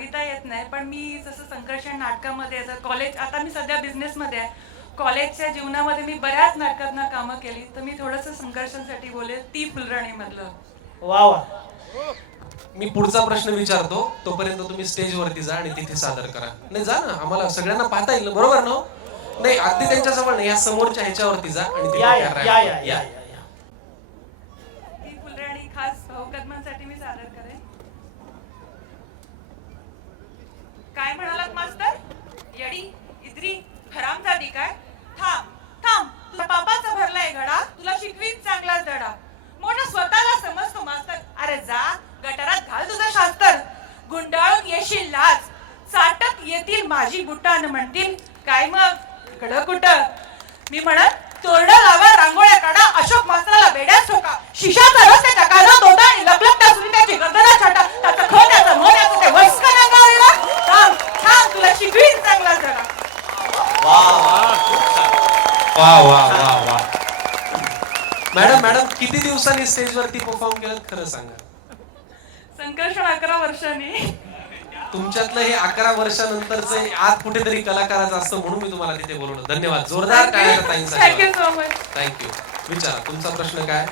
कविता येत नाही, पण मी जसं संकर्षण नाटकामध्ये कॉलेज, आता मी सध्या बिझनेसमध्ये आहे, कॉलेजच्या जीवनामध्ये मी बऱ्याच नाटकांना कामं केली, तर मी थोडंसं संकर्षणसाठी बोले, ती फुलराणी मधलं. वा वा. मी पुढचा प्रश्न विचारतो, तोपर्यंत तुम्ही स्टेजवरती जा आणि तिथे सादर करा. नाही जा ना, आम्हाला सगळ्यांना पाहता येईल, बरोबर ना? नाही, अगदी त्यांच्या जवळ नाही, या समोरच्या ह्याच्यावरती जा आणि तिथे या करा. या या या. ती फुलराणी खास भाऊ कदमांसाठी मी सादर करेन. काय म्हणालात मास्तर? येडी, इद्री, हरामजादी काय? थांब थांब, तुला पापाचा भरलाय घडा, तुला शिकवीत चांगलाच धडा. मोठा स्वतःला समजतो मास्तर. अरे जा गटारात घाल तुझं शास्त्र, गुंडाळून येशील लाज, चाटक येतील माझी बुटान, म्हणतील काय मग कडं कुठं. मी म्हणत तोरडं लावा, रांगोळ्या काढा, अशोक मास्तराला बेड्याच ठोका, शिशाचा रस त्याच्या कानात होता आणि लपलपत्या सुनीताची गर्दना छाटा, त्याचं ख त्याचं म त्याचं ते वस्कन अंगावरीला. थांब थांब, तुला शिकवीन चांगला जगा. वा वा वा वा. मॅडम किती दिवसांनी स्टेजवरती परफॉर्म केलं खरं सांगा? संकर्षण 11 वर्षांनी. तुमच्यातलं हे 11 वर्षानंतरचं आत कुठेतरी कलाकाराचं असतं, म्हणून मी तुम्हाला तिथे बोलवलं. धन्यवाद. जोरदार टाळ्या ताईंसाठी. Thank you so much. थँक्यू. विचारा, तुमचा प्रश्न काय?